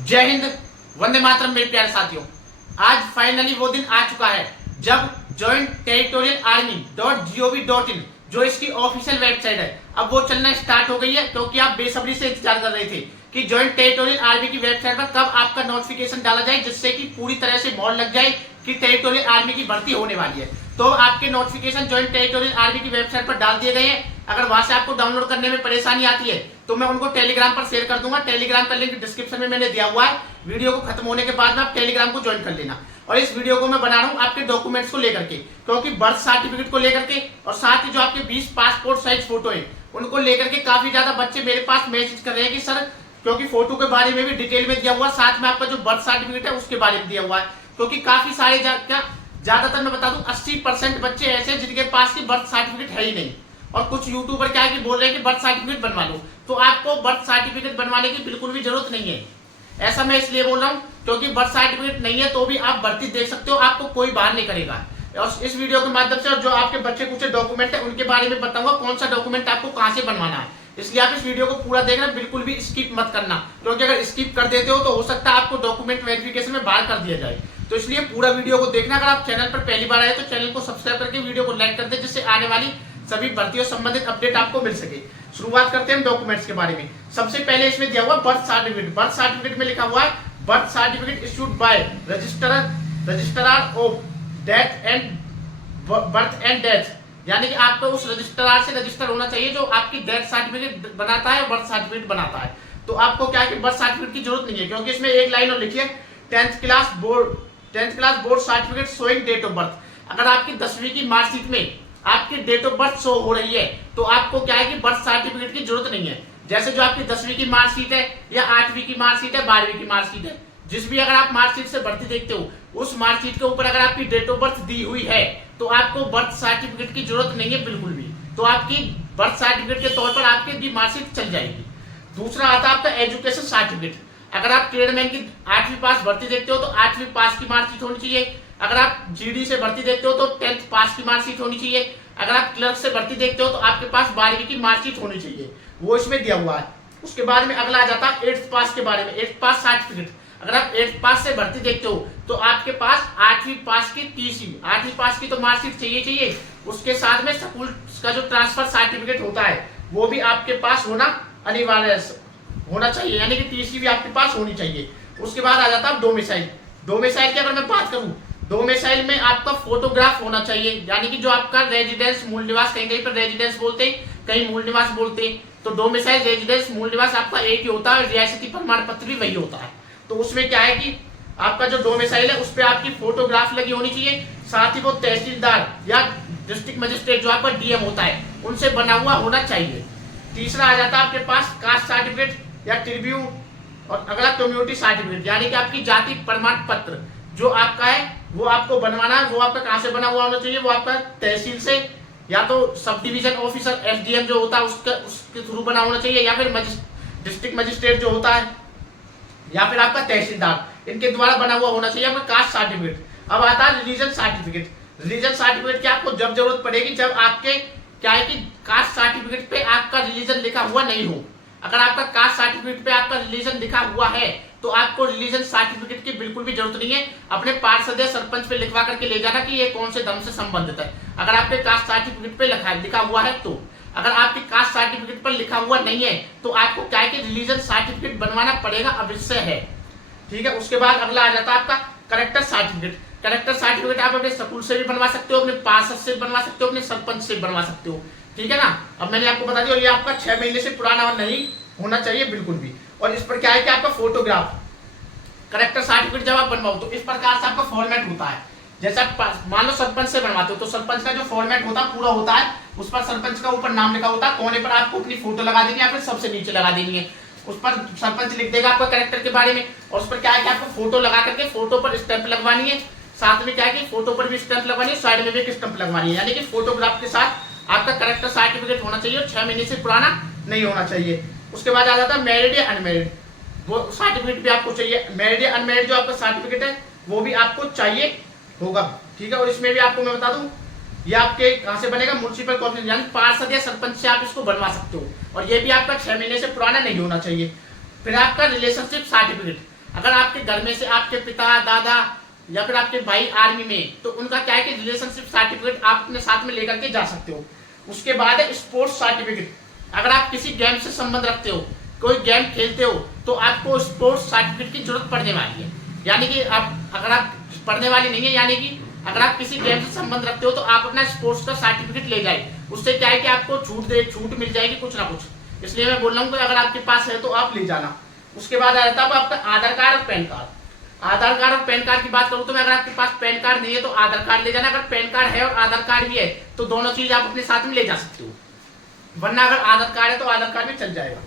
जय हिंद, वंदे मातरम मेरे प्यारे साथियों। आज फाइनली वो दिन आ चुका है जब जॉइंट टेरिटोरियल आर्मी .gov.in जो इसकी ऑफिशियल वेबसाइट है अब वो चलना स्टार्ट हो गई है, क्योंकि आप बेसब्री से इंतजार कर रहे थे कि जॉइंट टेरिटोरियल आर्मी की वेबसाइट पर कब आपका नोटिफिकेशन डाला जाए, जिससे कि पूरी तरह से मोहर लग जाए कि टेरिटोरियल आर्मी की भर्ती होने वाली है। तो आपके नोटिफिकेशन जॉइंट टेरिटोरियल आर्मी की वेबसाइट पर डाल दिए गए हैं। अगर वहां से आपको डाउनलोड करने में परेशानी आती है तो मैं उनको टेलीग्राम पर शेयर कर दूंगा। टेलीग्राम का लिंक डिस्क्रिप्शन में मैंने दिया हुआ है। वीडियो को खत्म होने के बाद में आप टेलीग्राम को ज्वाइन कर लेना। और इस वीडियो को मैं बना रहा हूँ आपके डॉक्यूमेंट्स को लेकर के, क्योंकि बर्थ सर्टिफिकेट को लेकर के और साथ ही जो आपके 20 पासपोर्ट साइज फोटो है उनको लेकर के काफी ज्यादा बच्चे मेरे पास मैसेज कर रहे हैं कि सर, क्योंकि फोटो के बारे में भी डिटेल में दिया हुआ, साथ में आपका जो बर्थ सर्टिफिकेट है उसके बारे में दिया हुआ है। क्योंकि काफी सारे ज्यादातर मैं बता दूं 80% बच्चे ऐसे जिनके पास की बर्थ सर्टिफिकेट है ही नहीं। और कुछ यूट्यूबर क्या है कि बोल रहे हैं कि बर्थ सर्टिफिकेट बनवा लो, तो आपको बर्थ सर्टिफिकेट बनवाने की बिल्कुल भी जरूरत नहीं है। ऐसा मैं इसलिए बोल रहा हूँ क्योंकि बर्थ सर्टिफिकेट नहीं है तो भी आप भर्ती देख सकते हो, आपको कोई बाहर नहीं करेगा। और इस वीडियो के माध्यम से और जो आपके बच्चे कुछ डॉक्यूमेंट है उनके बारे में बताऊंगा कौन सा डॉक्यूमेंट आपको कहां से बनवाना है। इसलिए आप इस वीडियो को पूरा देखना, बिल्कुल भी स्किप मत करना, क्योंकि अगर स्किप कर देते हो तो हो सकता है आपको डॉक्यूमेंट वेरिफिकेशन में बाहर कर दिया जाए। तो इसलिए पूरा वीडियो को देखना। अगर आप चैनल पर पहली बार आए तो चैनल को सब्सक्राइब करके वीडियो को लाइक कर दे, जिससे आने वाली सभी भर्तियों संबंधित अपडेट आपको मिल सके। शुरुआत करते हैं डॉक्यूमेंट्स के बारे में। सबसे पहले इसमें दिया हुआ बर्थ सर्टिफिकेट। बर्थ सर्टिफिकेट में लिखा हुआ है birth certificate issued by registrar of death and birth and death, यानी कि आपको उस रजिस्ट्रार से रजिस्टर होना चाहिए जो आपकी डेथ सर्टिफिकेट बनाता है और बर्थ सर्टिफिकेट बनाता है। तो आपको क्या है कि बर्थ सर्टिफिकेट की जरूरत नहीं है, क्योंकि इसमें एक लाइन और लिखी है 10th class board certificate showing date of birth. अगर आपकी 10वीं की मार्कशीट में आपकी डेट ऑफ बर्थ शो हो रही है तो आपको क्या है कि बर्थ सर्टिफिकेट की जरूरत नहीं है। जैसे जो आपकी 10वीं की मार्कशीट है या 8वीं की मार्कशीट है, 12वीं की मार्कशीट है, जिस भी अगर आप मार्कशीट से भर्ती देखते हो उस मार्कशीट के ऊपर अगर आपकी डेट ऑफ बर्थ दी हुई है तो आपको बर्थ सर्टिफिकेट की जरूरत नहीं है बिल्कुल भी। तो आपकी बर्थ सर्टिफिकेट के तौर पर आपकी भी मार्कशीट चल जाएगी। दूसरा आता है आपका एजुकेशन सर्टिफिकेट। अगर आप ट्रेडमैन की 8वीं पास भर्ती देखते हो तो 8वीं पास की मार्कशीट होनी चाहिए। अगर आप जीडी से भर्ती देखते हो तो 10th पास की मार्कशीट होनी चाहिए। अगर आप क्लर्क से भर्ती देखते हो तो आपके पास 12वीं की मार्कशीट होनी चाहिए, वो इसमें दिया हुआ है। उसके बाद में अगला आ जाता है 8th पास के बारे में। 8th पास सर्टिफिकेट, अगर आप 8th पास से भर्ती देखते हो तो आपके पास 8वीं पास की टीसी, 8वीं पास की तो मार्कशीट चाहिए। उसके साथ में स्कूल का जो ट्रांसफर सर्टिफिकेट होता है वो भी आपके पास होना अनिवार्य होना चाहिए, यानी कि टीसी भी आपके पास होनी चाहिए। उसके बाद आ जाता है डोमिसाइल। डोमिसाइल की अगर मैं बात करूं, डोमिसाइल में आपका फोटोग्राफ होना चाहिए, यानी कि जो आपका रेजिडेंस मूल निवास, कहीं कहीं पर रेजिडेंस बोलते हैं, कहीं मूल निवास बोलते हैं। तो डोमिसाइल, रेजिडेंस, मूल निवास आपका एक ही होता है, रियासती प्रमाण पत्र भी वही होता है। तो उसमें क्या है कि आपका जो डोमिसाइल है उस पर आपकी फोटोग्राफ लगी होनी चाहिए। साथ ही वो तहसीलदार या डिस्ट्रिक्ट मजिस्ट्रेट जो आपका डीएम होता है उनसे बना हुआ होना चाहिए। तीसरा आ जाता है आपके पास कास्ट सर्टिफिकेट या ट्रिब्यू, और अगला कम्युनिटी सर्टिफिकेट, यानी कि आपकी जाति प्रमाण पत्र जो आपका है वो आपको बनवाना है। वो आपका कहां से बना हुआ होना चाहिए? वो आपका तहसील से या तो सब डिवीजन ऑफिसर एसडीएम जो होता है उसके थ्रू बना होना चाहिए, या फिर डिस्ट्रिक्ट मजिस्ट्रेट जो होता है, या फिर आपका तहसीलदार, इनके द्वारा बना हुआ होना चाहिए आपका कास्ट सर्टिफिकेट। अब आता है रिलीजन सर्टिफिकेट। रिलीजन सर्टिफिकेट की आपको जब जरूरत पड़ेगी जब आपके क्या है कि कास्ट सर्टिफिकेट पे आपका रिलीजन लिखा हुआ नहीं हो। अगर आपका कास्ट सर्टिफिकेट पे आपका रिलीजन लिखा हुआ है तो आपको रिलीजन सर्टिफिकेट की बिल्कुल भी जरूरत नहीं है। अपने पार्षद या सरपंच पे लिखवा करके ले जाना कि ये कौन से धर्म से संबंधित है, अगर आपके कास्ट सर्टिफिकेट पे लिखा हुआ है तो। अगर आपके कास्ट सर्टिफिकेट पर लिखा हुआ नहीं है तो आपको क्या है कि रिलीजन सर्टिफिकेट बनवाना पड़ेगा, अवश्य है। ठीक है। उसके बाद अगला आ जाता है आपका करेक्टर सर्टिफिकेट। करेक्टर सर्टिफिकेट आप अपने स्कूल से भी बनवा सकते हो, अपने पार्षद से बनवा सकते हो, अपने सरपंच से बनवा सकते हो। ठीक है ना। अब मैंने आपको बता दिया, ये आपका 6 महीने से पुराना नहीं होना चाहिए बिल्कुल भी। और इस पर क्या है कि आपका फोटोग्राफ, करेक्टर सर्टिफिकेट जब आप बनवाओ तो इस प्रकार से आपका फॉर्मेट होता है। जैसे आप मान लो सरपंच से बनवाते हो तो सरपंच का जो फॉर्मेट होता है पूरा होता है, उस पर सरपंच का ऊपर नाम लिखा होता है, कोने पर आपको अपनी फोटो लगा देनी है या फिर सबसे नीचे लगा देनी है। उस पर सरपंच लिख देगा आपका करेक्टर के बारे में, और उस पर क्या है कि आपको फोटो लगा करके फोटो पर स्टैंप लगवानी है। साथ में क्या है कि फोटो पर भी स्टैंप लगवानी है, साइड में भी एक स्टैंप लगवानी है, यानी कि फोटोग्राफ के साथ आपका करेक्टर सर्टिफिकेट होना चाहिए और 6 महीने से पुराना नहीं होना चाहिए। उसके बाद आ जाता है मैरिड या अनमैरिड, वो सर्टिफिकेट भी आपको चाहिए। मैरिड या अनमैरिड जो आपका सर्टिफिकेट है वो भी आपको चाहिए होगा। ठीक है। और इसमें भी आपको मैं बता दूं, ये आपके कहां से बनेगा? म्युनिसिपल कॉर्पोरेशन, यानी पार्षद या सरपंच से आप इसको बनवा सकते हो, और ये भी आपका 6 महीने से पुराना नहीं होना चाहिए। फिर आपका रिलेशनशिप सर्टिफिकेट। अगर आपके घर में से आपके पिता दादा या फिर आपके भाई आर्मी में, तो उनका क्या है कि रिलेशनशिप सर्टिफिकेट आप अपने साथ में लेकर के जा सकते हो। उसके बाद है स्पोर्ट्स सर्टिफिकेट। अगर आप किसी गेम से संबंध रखते हो, कोई गेम खेलते हो, तो आपको स्पोर्ट्स सर्टिफिकेट की जरूरत पड़ने वाली है। यानी कि आप अगर आप पढ़ने वाली नहीं है, यानी कि अगर आप किसी गेम से संबंध रखते हो तो आप अपना स्पोर्ट्स का सर्टिफिकेट ले जाए। उससे क्या है कि आपको छूट मिल जाएगी कुछ ना कुछ। इसलिए मैं बोल रहा हूँ कि अगर आपके पास है तो आप ले जाना। उसके बाद आ जाता है आपका आधार कार्ड और पैन कार्ड। आधार कार्ड और पैन कार्ड की बात करूँ तो मैं, अगर आपके पास पैन कार्ड नहीं है तो आधार कार्ड ले जाना। अगर पैन कार्ड है और आधार कार्ड भी है तो दोनों चीज आप अपने साथ में ले जा सकते हो, वरना अगर आधार कार्ड है तो आधार कार्ड भी चल जाएगा।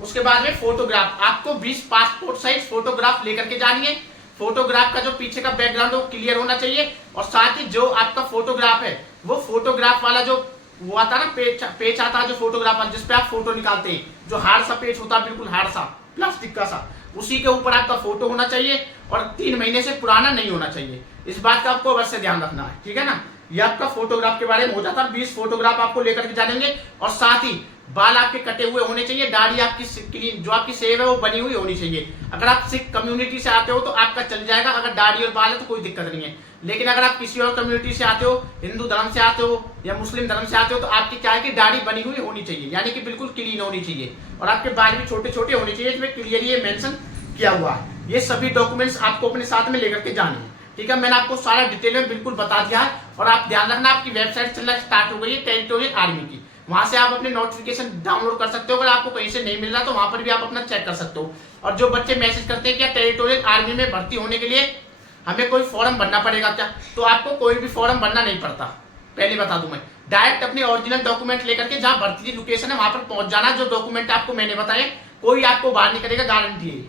उसके बाद में फोटोग्राफ, आपको 20 पासपोर्ट साइज फोटोग्राफ लेकर के जानी है। फोटोग्राफ का जो पीछे का बैकग्राउंड है वो क्लियर होना चाहिए, और साथ ही जो आपका फोटोग्राफ है वो फोटोग्राफ वाला जो वो आता है ना, पेज आता है जो फोटोग्राफ वाला जिसपे आप फोटो निकालते हैं, जो हार्ड सा पेज होता है, बिल्कुल हार्ड सा प्लास्टिक का सा, उसी के ऊपर आपका फोटो होना चाहिए और 3 महीने से पुराना नहीं होना चाहिए। इस बात का आपको अवश्य ध्यान रखना है, ठीक है ना। ये आपका फोटोग्राफ के बारे में हो जाता है। 20 फोटोग्राफ आपको लेकर के जानेंगे, और साथ ही बाल आपके कटे हुए होने चाहिए, दाढ़ी आपकी क्लीन, जो आपकी सेव है वो बनी हुई होनी चाहिए। अगर आप सिख कम्युनिटी से आते हो तो आपका चल जाएगा, अगर दाढ़ी और बाल है तो कोई दिक्कत नहीं है। लेकिन अगर आप किसी और कम्युनिटी से आते हो, हिंदू धर्म से आते हो या मुस्लिम धर्म से आते हो, तो आपकी क्या है कि दाढ़ी बनी हुई होनी चाहिए, यानी कि बिल्कुल क्लीन होनी चाहिए, और आपके बाल भी छोटे छोटे होने चाहिए, इसमें क्लियर ये मेंशन किया हुआ है। ये सभी डॉक्यूमेंट्स आपको अपने साथ में लेकर के जाने हैं, ठीक है। मैंने आपको सारा डिटेल में बिल्कुल बता दिया है। और आप ध्यान रखना, आपकी वेबसाइट चलना स्टार्ट हो गई है टेरिटोरियल आर्मी की, वहां से आप अपने नोटिफिकेशन डाउनलोड कर सकते हो। अगर आपको कहीं से नहीं मिल रहा तो वहां पर भी आप अपना चेक कर सकते हो। और जो बच्चे मैसेज करते हैं क्या टेरिटोरियल आर्मी में भर्ती होने के लिए हमें कोई फॉर्म भरना पड़ेगा क्या, तो आपको कोई भी फॉर्म भरना नहीं पड़ता, पहले बता दूं मैं। डायरेक्ट अपने ओरिजिनल डॉक्यूमेंट लेकर के जहां भर्ती की लोकेशन है वहां पर पहुंच जाना। जो डॉक्यूमेंट आपको मैंने बताए कोई आपको बाहर नहीं करेगा, गारंटी है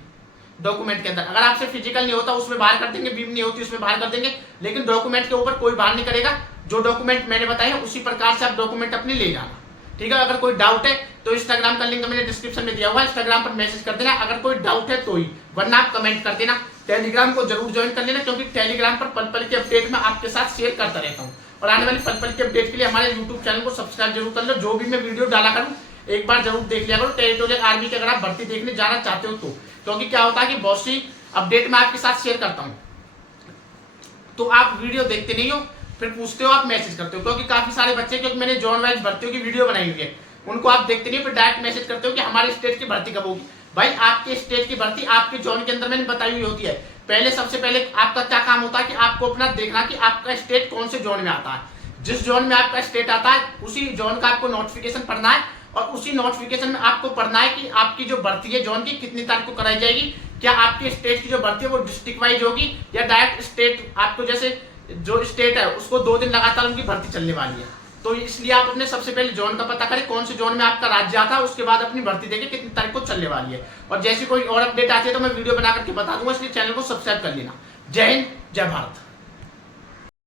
डॉक्यूमेंट के अंदर। अगर आपसे फिजिकल नहीं होता उसमें बाहर कर देंगे, बीम नहीं होती उसमें बाहर कर देंगे, लेकिन डॉक्यूमेंट के ऊपर कोई बाहर नहीं करेगा। जो डॉक्यूमेंट मैंने बताए उसी प्रकार से आप डॉक्यूमेंट अपने ले जाना, ठीक है। अगर कोई डाउट है तो इंस्टाग्राम का लिंक मैंने डिस्क्रिप्शन में दिया हुआ है, इंस्टाग्राम पर मैसेज कर देना अगर कोई डाउट है तो ही, वरना आप कमेंट कर देना। टेलीग्राम को जरूर ज्वाइन कर लेना, क्योंकि टेलीग्राम पर पल पल के अपडेट मैं आपके साथ शेयर करता रहता हूँ। और आने वाली पल पल के अपडेट के लिए हमारे यूट्यूब चैनल को सब्सक्राइब जरूर कर लो। जो भी मैं वीडियो डाला करूँ एक बार जरूर देख लिया करो। टेरिटोरियल आर्मी की अगर आप भर्ती देखने जाना चाहते हो तो, क्योंकि क्या होता है कि बहुत सी अपडेट मैं आपके साथ शेयर करता हूँ, तो आप वीडियो देखते नहीं हो, फिर पूछते हो, आप मैसेज करते हो। क्योंकि काफी सारे बच्चे, क्योंकि मैंने जोन वाइज भर्तियों की वीडियो बनाई हुई है, उनको आप देखते नहीं, फिर डायरेक्ट मैसेज करते हो कि हमारे स्टेट की भर्ती कब होगी। भाई आपके स्टेट की भर्ती आपके जोन के अंदर मैंने बताई हुई होती है। पहले सबसे पहले आपका क्या काम होता है कि आपको अपना देखना कि आपका स्टेट कौन से जोन में आता है। जिस जोन में आपका स्टेट आता है उसी जोन का आपको नोटिफिकेशन पढ़ना है, और उसी नोटिफिकेशन में आपको पढ़ना है कि आपकी जो भर्ती है जोन की कितनी तारीख को कराई जाएगी। क्या आपके स्टेट की जो भर्ती है वो डिस्ट्रिक्ट वाइज होगी या डायरेक्ट स्टेट, आपको जैसे जो स्टेट है उसको 2 दिन लगातार उनकी भर्ती चलने वाली है। तो इसलिए आप अपने सबसे पहले जोन का पता करें, कौन से जोन में आपका राज्य आता है, उसके बाद अपनी भर्ती देखें कितनी तारीख को चलने वाली है। और जैसी कोई और अपडेट आती है तो मैं वीडियो बना करके बता दूंगा, इसलिए चैनल को सब्सक्राइब कर लेना। जय हिंद, जय भारत।